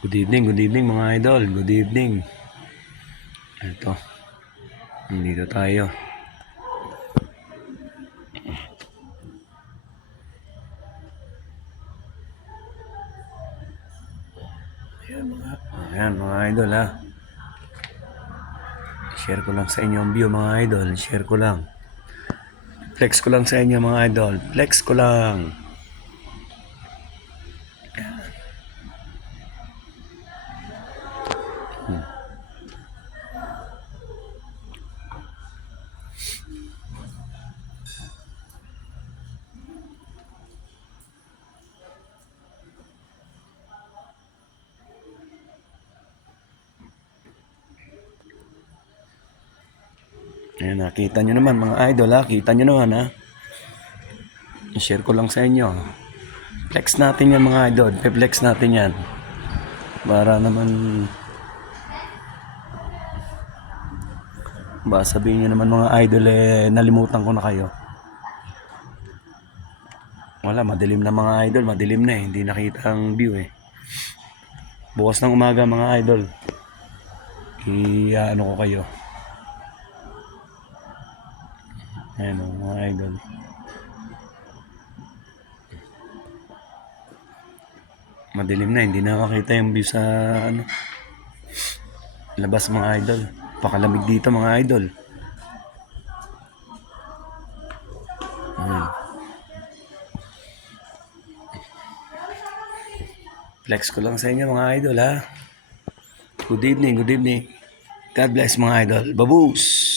Good evening mga idol. Good evening. Ito, nandito tayo. Ayan mga idol ha. Share ko lang sa inyo ang view mga idol. Share ko lang. Flex ko lang sa inyo mga idol. Flex ko lang. Ayan, nakita nyo naman mga idol ha. Kita nyo naman ha. Share ko lang sa inyo. Flex natin yan mga idol. Flex natin yan. Para naman ba sabihin nyo naman mga idol nalimutan ko na kayo. Wala, madilim na mga idol. Madilim na hindi nakita ang view Bukas ng umaga mga idol. Ano ko kayo. Ayan mga idol. Madilim na, hindi na makita yung view sa labas mga idol. Pakalamig dito mga idol. Ayan. Flex ko lang sa inyo mga idol ha. Good evening, good evening. God bless mga idol. Babush!